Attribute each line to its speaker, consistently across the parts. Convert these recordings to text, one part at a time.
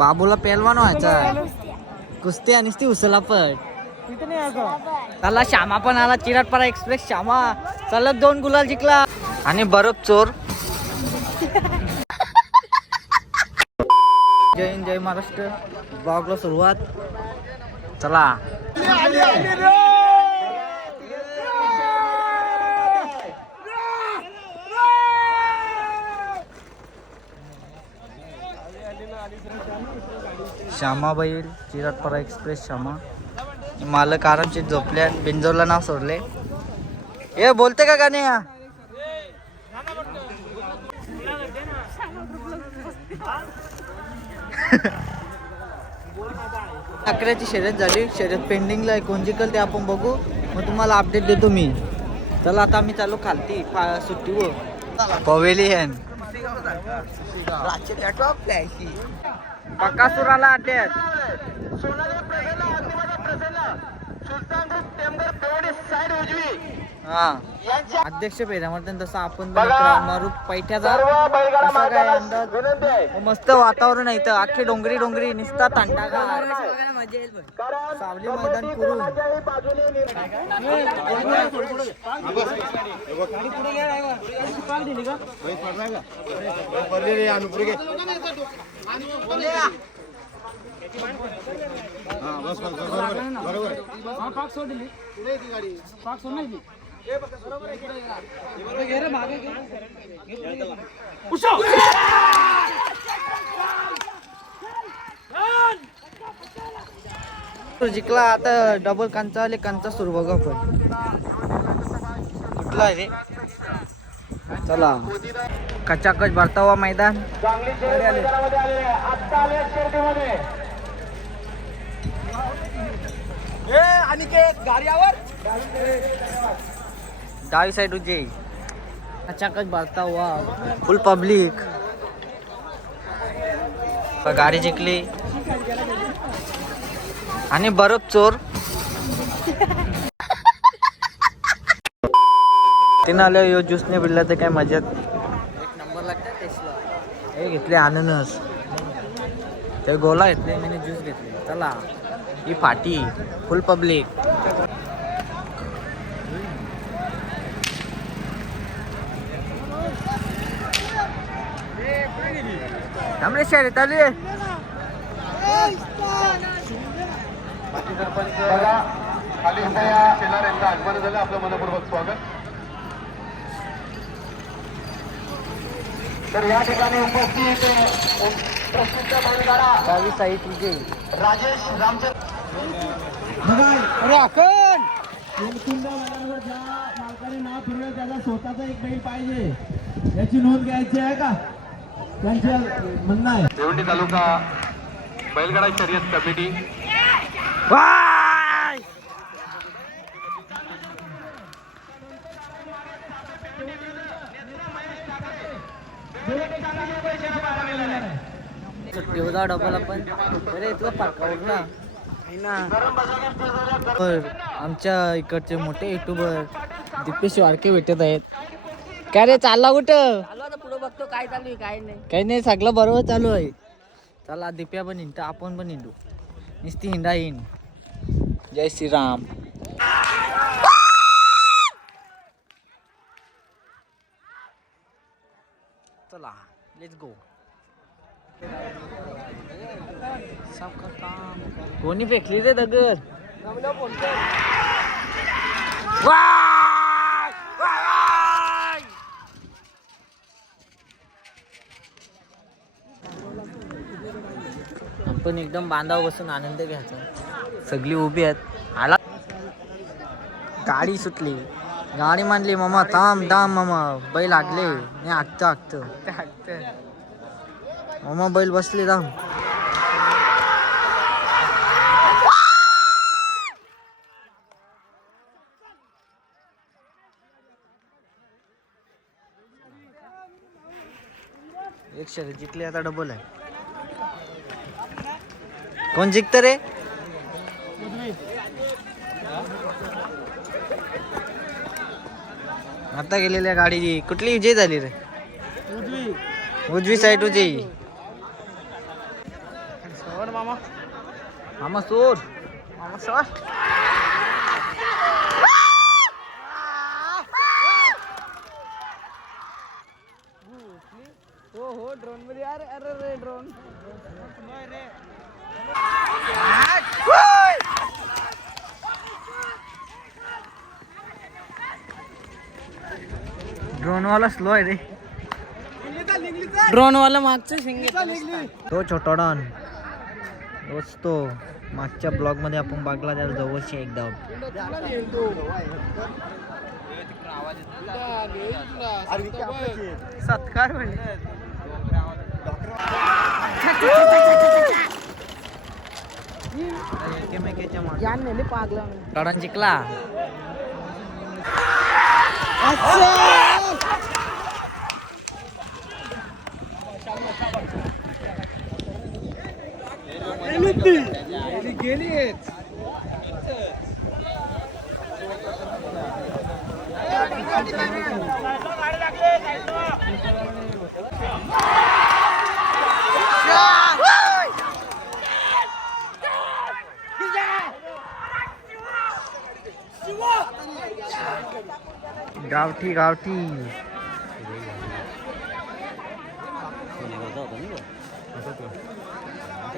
Speaker 1: बाबूला पेलवान व्हायचा. कुस्ती आणि ती उसला पट त्याला श्यामा पण आला चिराटपारा एक्सप्रेस. श्यामा सलग दोन गुलाल जिंकला. आणि बरफ चोर. जय हिंद जय महाराष्ट्र. ब्लॉगला सुरुवात. चला. श्यामा बैल चिराटपारा एक्सप्रेस श्यामा. मालक आरामशीर झोपल्या बिंजोरला नाव सोडले. हे बोलते का गाणे? या अकराची शर्यत झाली. शर्यत पेंडिंगला आहे. कोण जिंकल ते आपण बघू. मग तुम्हाला अपडेट देतो मी. चला आता आम्ही चालू खालती फा- सुट्टीवर. पवेलियन बकासुराला अड्ड्यात हा अध्यक्ष पेऱ्यामध्ये तसं आपण मारू पैठ्याचा कसा काय अंदाज मस्त वातावरण आहे इथं अख्खे डोंगरी डोंगरी निसता थंडागार सावली मैदान करून जिंकला आता डबल कांचा आले कांचा सुरू बघा आपण कुठला आहे? रे चला. कचाकच भरतावा मैदान. डावी साईड उजे कचाकच भरतावा. फुल पब्लिक गाडी जिंकली. आणि बरफ चोर. तिनं आलं यो ज्यूसने पिल्ला तर काय मजात एक नंबर लागतात हे घेतले अननस. ते गोला घेतले मी ज्यूस घेतले. चला ही फाटी फुल पब्लिक थांबले आहे
Speaker 2: बघा खाली उभ्या येणार यांचं आगमन झालं. आपलं मनपूर्वक स्वागत. तर या ठिकाणी उपस्थित प्रसिद्ध बैलगाडा
Speaker 1: डावी साईड तुझे.
Speaker 2: राजेश रामचंद्र
Speaker 3: कुंडा मैदानावर ज्या मालकाने नाव फिरवलं त्याचा स्वतःचा एक बैल पाहिजे. याची नोंद घ्यायची आहे का? त्यांच्या म्हणणं आहे.
Speaker 2: भिवंडी तालुका बैलगाडा शर्यत कमिटी.
Speaker 1: सुट्टीवर डबल आपण. अरे इथलं पार्कावर ना. आमच्या इकडचे मोठे युट्यूबर दिपेश वारके भेटत आहेत. काय रे चालला कुठं?
Speaker 4: पुढे बघतो काय चालू आहे काय नाही.
Speaker 1: काही नाही सगळं बरोबर चालू आहे. चला दिप्या पण हिंडतो आपण पण हिंडू. नुसती हिंडा हिंड. जय श्रीराम. चला लेट्स गो कोणी फेकली रे दगड? आपण एकदम बांधाव बसून आनंद घ्यायचा. सगळी उभी आहेत. आला. गाडी सुटली. गाडी मांडली मामा थांब थांब मामा. बैल हाकले नाही हाकतं हाकतं मामा बैल बसले राम एक जिंकले आता डबल आहे. कोण जिंकत रे? आता गेलेल्या गाडीची कुठली विजय झाली रे? उजवी. साईड उजवी मामा मामा सोड मामा सोड हो हो ड्रोनमध्ये. अरे अरे रे ड्रोन ड्रोन वाला स्लो आहे रे. ड्रोन वाला मागचं शिंगे. तो छोटा डॉन. तोच तो मागच्या ब्लॉगमध्ये आपण बघला त्याला जवळची एकदा. सत्कार म्हणजे एकमेकाच्या डॉन जिंकला गावठी गावठी.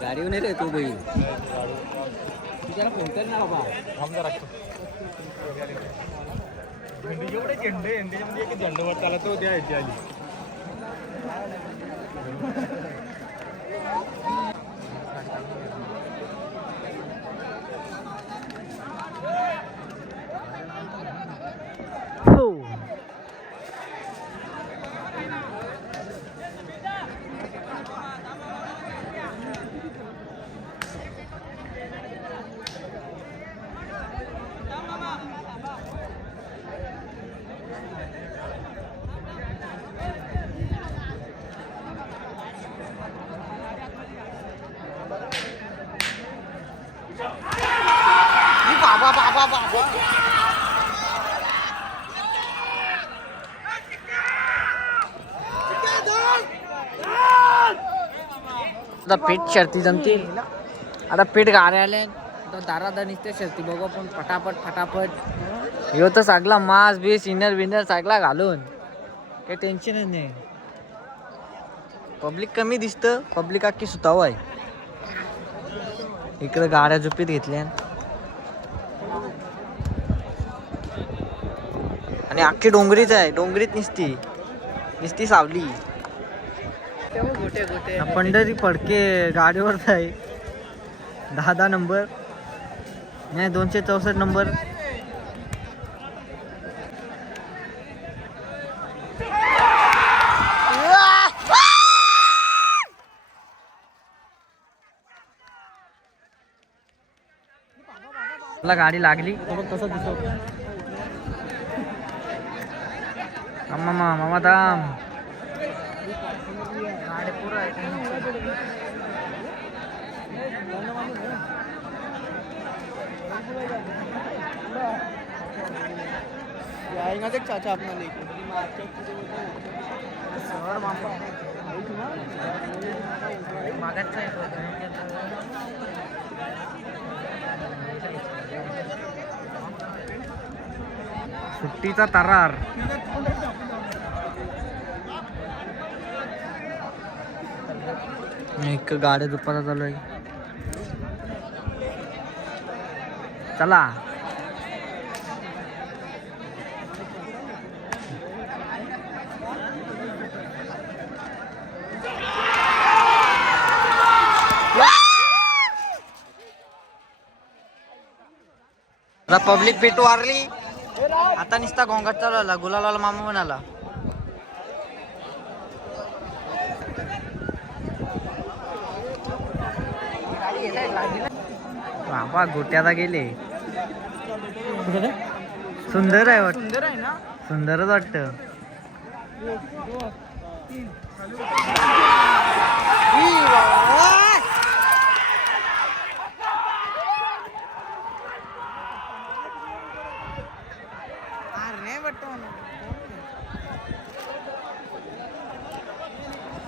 Speaker 1: गाडीवर नाही रे तू बैल त्याला फोन कर ना बाबा
Speaker 2: एवढे झेंडे झेंडे म्हणजे एक झेंडा वर त्याला तो द्यायची आली
Speaker 1: हो बाबा बाबा बाबा आता पीठ शर्ती जमते. आता पीठ गारे आले तर दारादा निघते शर्ती. बघू पण फटाफट फटाफट ह्यो तर सगळा मास बीस इनर विनर सगळा घालून. काही टेन्शनच नाही. पब्लिक कमी दिसतं पब्लिक अख्खी सुताव आहे. इकडं गाड्या झुपीत घेतल्या आणि अख्खी डोंगरीच आहे. डोंगरीत निसती. निसती सावली. पंढरी फडके गाडीवर आहे दहा दहा नंबर. नाही दोनशे चौसष्ट नंबर. मला गाडी लागली. कसं दिसत. मामा मामा दाम.
Speaker 3: आएगा देख चाचा अपना लेके
Speaker 1: सुट्टीचा तरार. एक गाड्या दुपारा चालू आहे. चला. पब्लिक पीठ वारली. आता निसता गोंगाट चालू आला गुलालाला मामा म्हणाला. बाबा गोट्याला गेले. सुंदर आहे वाटत.
Speaker 5: सुंदर आहे ना?
Speaker 1: सुंदरच वाटतं.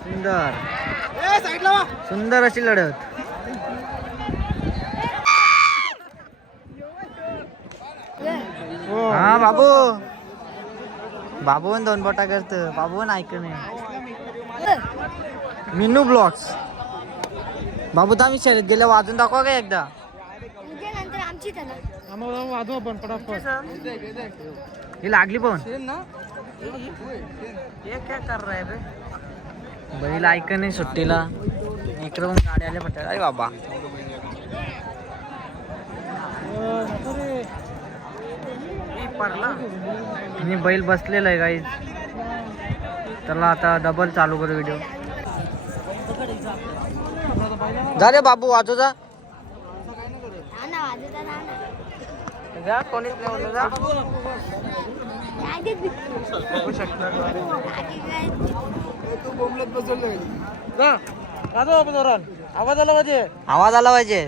Speaker 1: सुंदर. सुंदर अशी लढत. हा बाबू. बाबू. पण दोन बोटा करत. बाबू पण ऐक नाही मिनू ब्लॉक्स बाबू तर आम्ही शर्यत गेल्या वाजून दाखवा का एकदा.
Speaker 5: पटापट.
Speaker 1: ही लागली पण.
Speaker 5: ना?
Speaker 1: ये काय कर रहा है बे? बैल ऐक नाही सुट्टीला. इकडे पण गाडी आल्या पट्ट्या अरे बाबा. आणि बैल बसलेला आहे गाईज त्याला आता डबल चालू करू व्हिडिओ जा रे बाबू वाजू जा. जा कोणीच नाही जा.
Speaker 5: आवाज आला पाहिजे.
Speaker 1: आवाज आला पाहिजे.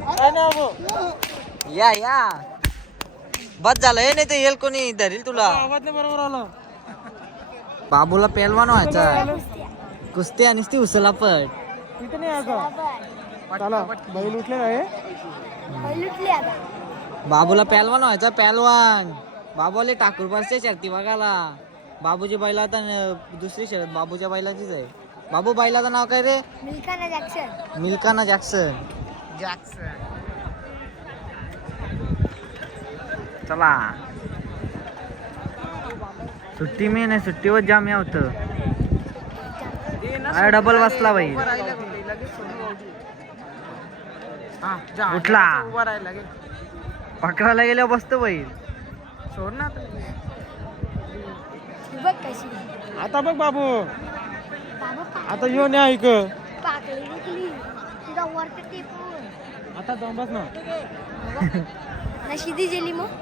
Speaker 5: काय नाही बाबू?
Speaker 1: या या. बस झालं हे नाही तर येईल कोणी धरील तुला.
Speaker 5: आवाज नाही बरोबर आला.
Speaker 1: बाबूला पेलवान व्हायचा. कुस्ती आणि ती उचला पट
Speaker 5: तिथे नाही आता.
Speaker 6: बाबर.
Speaker 5: चला बैल उठले
Speaker 1: बाबूला पेलवान व्हायचा पेलवान. बाबूला ठाकूरपासच्या शर्ती बघायला. बाबूची बैला आता न- दुसरी शर्यत बाबूच्या बैलाचीच आहे. बाबू बैलाचं नाव काय रे?
Speaker 6: मिल्काना जॅक्सन.
Speaker 1: मिल्काना जॅक्सन.
Speaker 5: जॅक्सन.
Speaker 1: चला. सुट्टी मी नाही सुट्टीवर जाम या होतं. डबल बसला बाई.
Speaker 5: हा जा.
Speaker 1: उठला. पकडायला गेल्यावर बसतो बाई.
Speaker 5: सोड ना आता.
Speaker 6: बघ कशी
Speaker 5: आता बघ बाबू. आता येऊ नाही ऐक आता जाऊन बस ना.
Speaker 6: नशिदी गेली मग.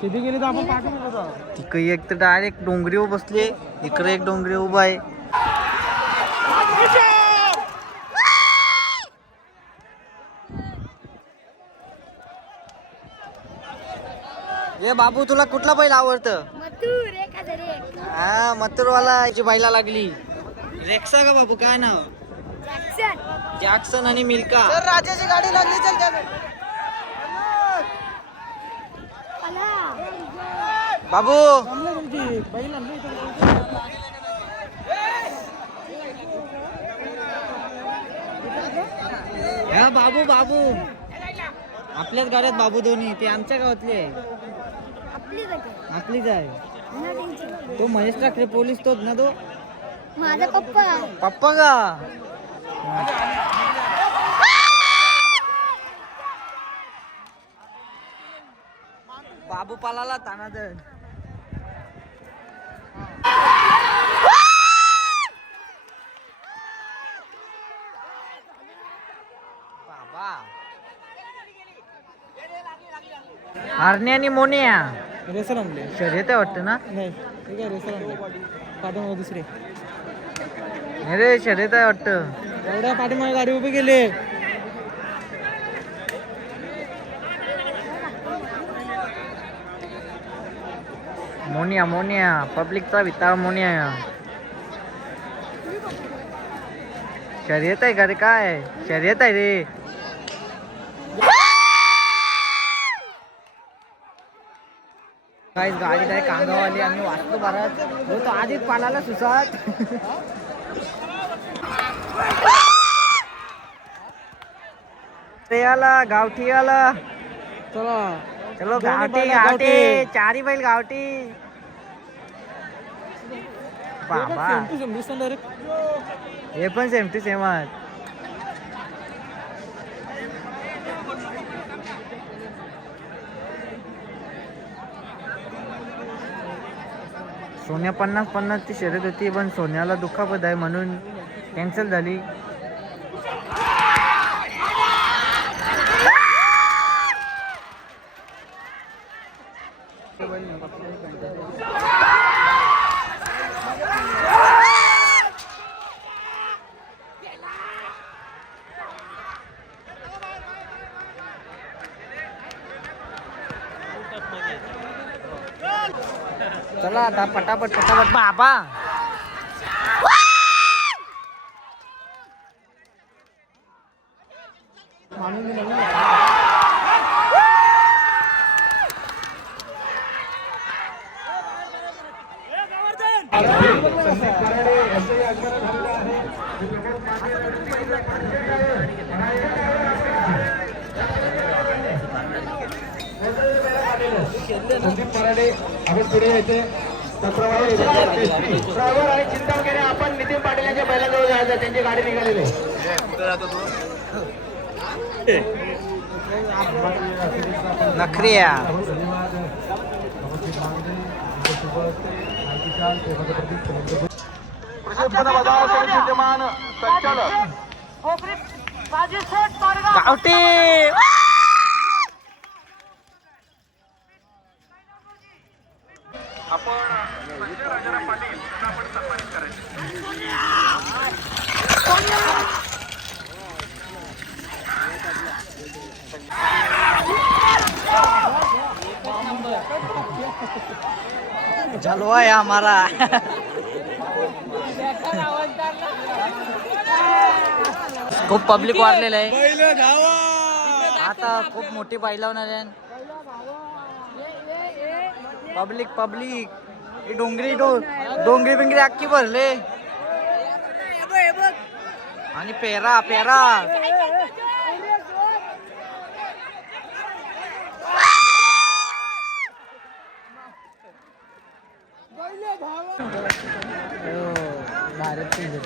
Speaker 5: किती गेली तर आपण पाठवून होता
Speaker 1: तिकडे एक तर डायरेक्ट डोंगरीवर बसले इकडे एक डोंगरी उभा आहे. ए बाबू तुला कुठला बैल आवडतं? हा मथुरवाला याची बैला लागली. रेक्सा का बाबू काय नाव?
Speaker 6: जॅक्सन.
Speaker 1: जॅक्सन आणि मिल्का.
Speaker 5: राजाची गाडी लागली चल त्या
Speaker 6: आला
Speaker 1: बाबू. हा बाबू बाबू. आपल्याच गाड्यात बाबू दोन्ही ते आमच्या गावातले आहे.
Speaker 6: आपली
Speaker 1: आपलीच आहे.
Speaker 6: टेन्शन
Speaker 1: तो महेश ठाकरे पोलीस तोच ना तो?
Speaker 6: माझा पप्पा.
Speaker 1: पप्पा का? बाबू पालाला तानादर बाबा. आरणे आणि मोनिया.
Speaker 5: रेसर आणले
Speaker 1: शर्यत आहे वाटतं ना?
Speaker 5: नाही ठीक आहे रेसर आणले पाठीमागे दुसरे.
Speaker 1: अरे शर्यत आहे वाटतं.
Speaker 5: एवढ्या पाठीमागे गाडी उभी गेली
Speaker 1: मोनिया मोनिया पब्लिकचा विताळ मोनिया शर्यत आहे का रे काय शर्यत आहे रे काय गाडी आहे कांगावाली आम्ही वाचतो भारत. हो तो आधीच पालाला सुसाट. ते आला गावठी आला
Speaker 5: चला.
Speaker 1: चलो गावठी. गावठी. चारी बैल गावठी. बाबा हे पण सेम टू सेम सोन्या पन्नास पन्नासची शर्यत होती पण सोन्याला दुखापत आहे म्हणून कॅन्सल झाली चला आता पटापट पटापट. बाबा.
Speaker 2: संदीप मराठे आम्ही पुढे येते. ड्रायव्हर आणि आपण नितीन पाटील यांच्या बैलाजवळ जायचं त्यांची गाडी निघालेली
Speaker 1: नखरिया
Speaker 2: विद्यमान संचालक
Speaker 1: गावठी जलवा है हमारा खूप पब्लिक वाढलेलं आहे. आता खूप मोठी पाय होणार आहे. पब्लिक पब्लिक ही डोंगरी डोंगरी बिंगरी अख्खी भरले. आणि पेरा पेरा. हो, भारत भारत?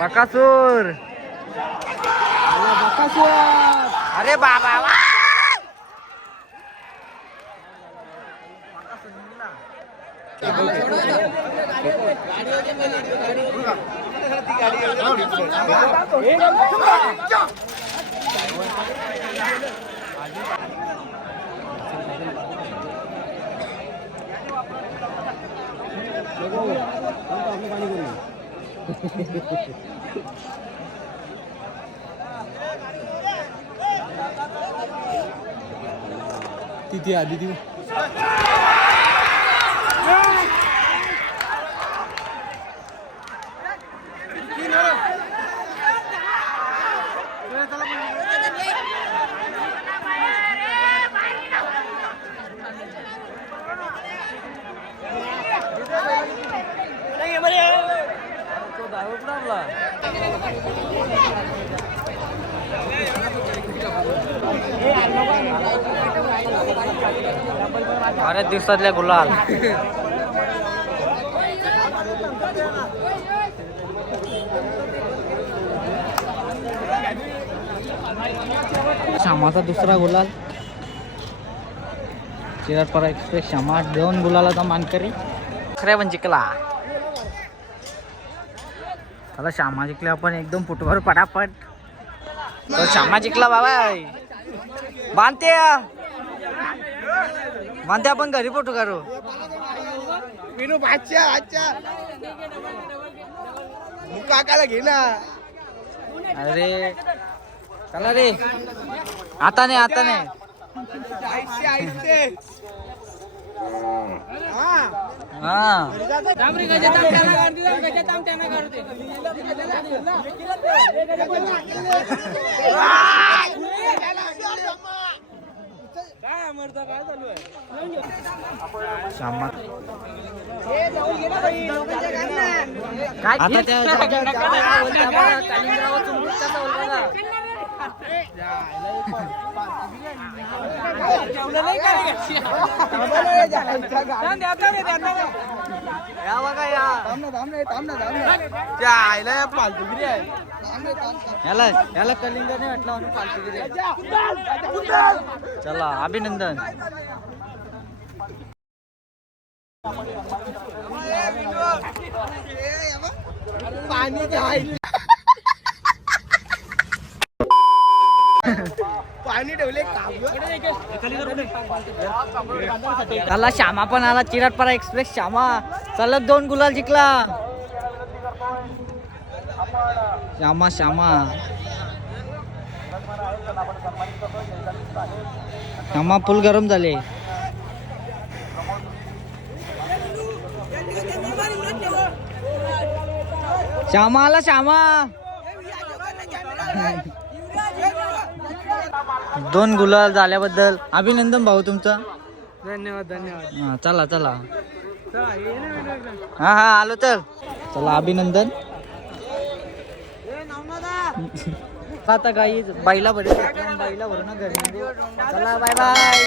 Speaker 1: बकासूर. अरे बाबा वा!
Speaker 5: तिथे आधी ती.
Speaker 1: बऱ्याच दिवसातल्या गुलाल. श्यामाचा दुसरा गुलाल. चिराटपाडा एक्सप्रेस श्यामा दोन गुलालाचा मानकरी. खऱ्या पण जिंकला. त्याला श्यामा जिंकले आपण एकदम फुटवर पटापट. श्यामा जिंकला बाबा. बांधते बांधते आपण घरी फोटो काढू
Speaker 2: विनू बादशा बादशा काकाला घे ना.
Speaker 1: अरे. चला रे. आता नाही आता नाही. हा श्यामा आता त्या या बघा या
Speaker 2: त्या आईला फालतुगिरी आहे
Speaker 1: याला याला कलिंग नाही वाटलं म्हणून फालतूगिरी आहे. चला अभिनंदन
Speaker 2: पाणी पाणी ठेवले
Speaker 1: त्याला श्यामा पण आला चिराटपारा एक्सप्रेस. श्यामा चालत दोन गुलाल जिंकला. श्यामा श्यामा. श्यामा फुल गरम झाले. श्यामा आला श्यामा. दोन गुलाल झाल्याबद्दल अभिनंदन भाऊ तुमचं.
Speaker 5: धन्यवाद धन्यवाद.
Speaker 1: हा चला चला. हा हा आलो तर. चला अभिनंदन. आता काही बैला भरून बैला भरून घरी. चला बाय बाय.